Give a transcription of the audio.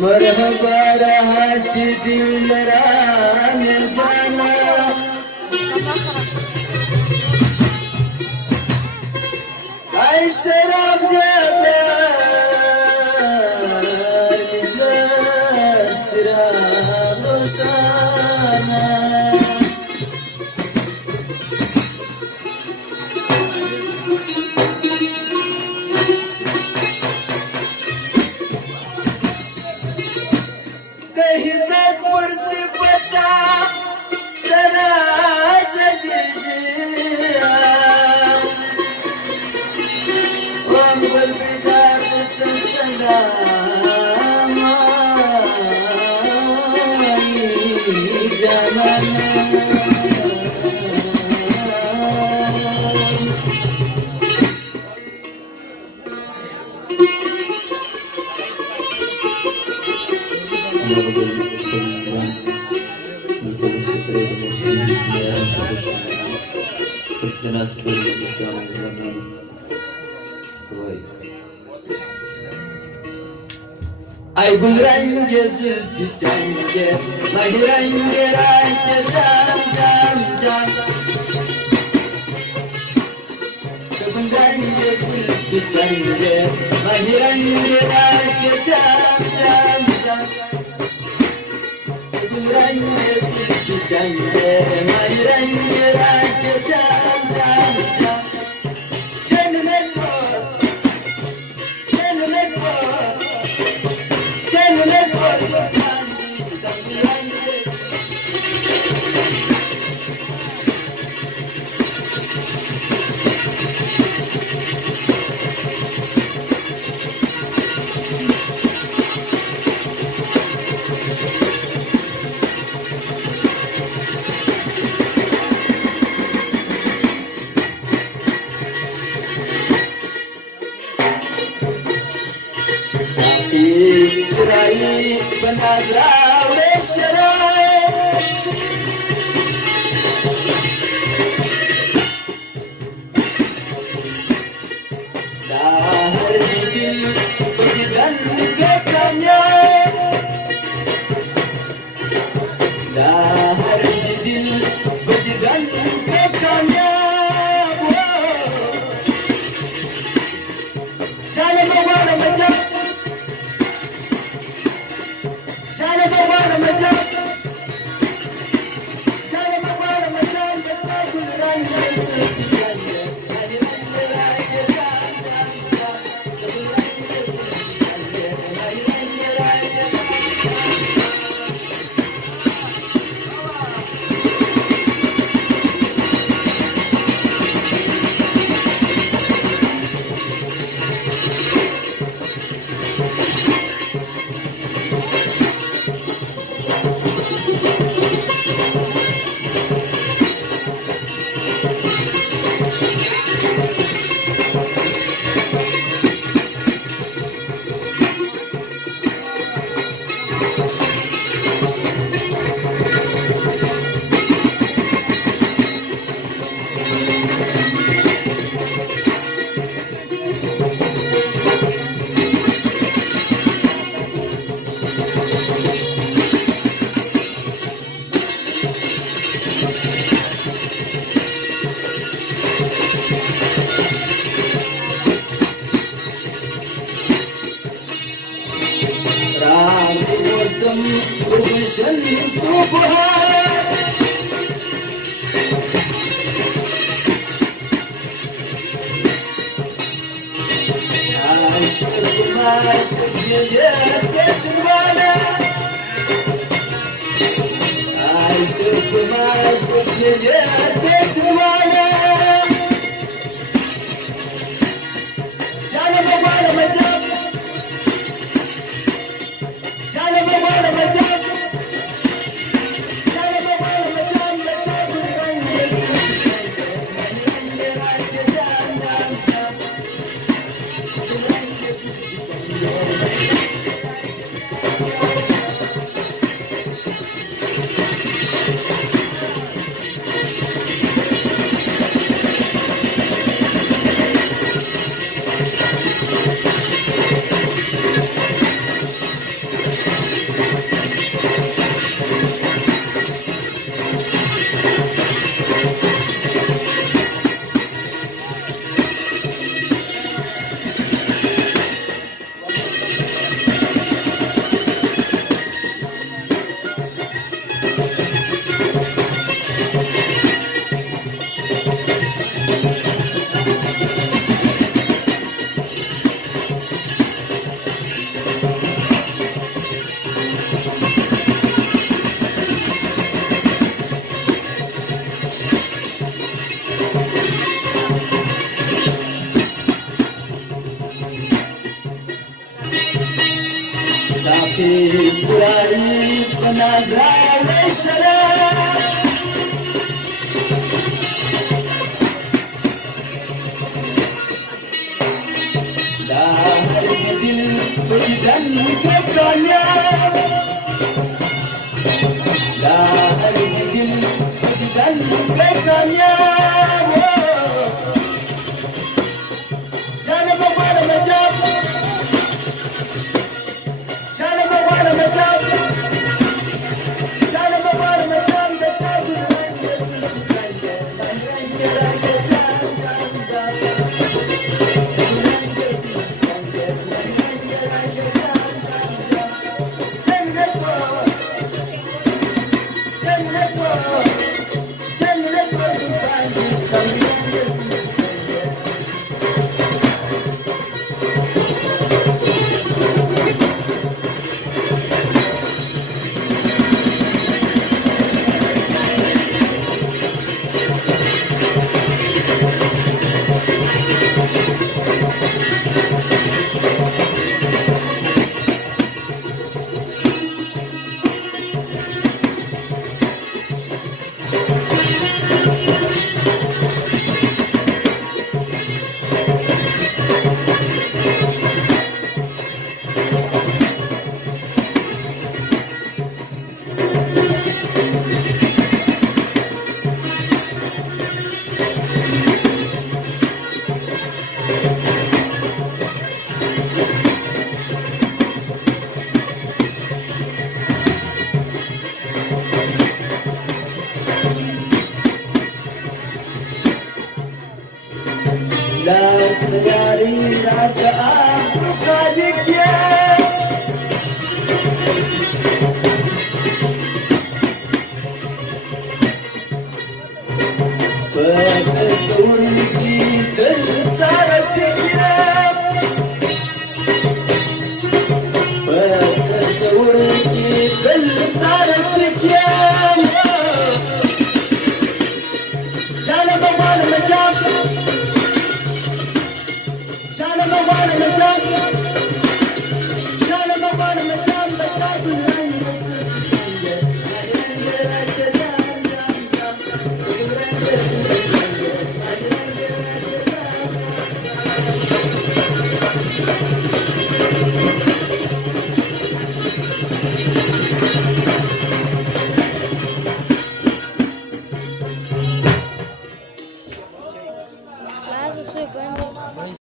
मरहबा राहत दिल रान जाना आई शराब ay gulrange zülfü çenge mahirenge renge jam jam jam gulrange zülfü çenge mahirenge renge jam jam jam gulrange zülfü çenge mahirenge renge jam jam jam cennet var cennet var cennet var Surai Banazra Vesharai Dahar dil Badidan Ketanya Dahar dil Badidan Ketanya Salam Awara Majab في سراري ونازع والشلال لا هرقد الوجدان كالدنيا لا هرقد الوجدان كالدنيا شانا بوانا مجاب شانا بوانا مجاب شانا بوانا مجاب لا استجاري لك أفرقادك يا فتصوري تستارتك يا فتصوري تستارتك يا شانا بوانا مجاب شانا بوانا مجاب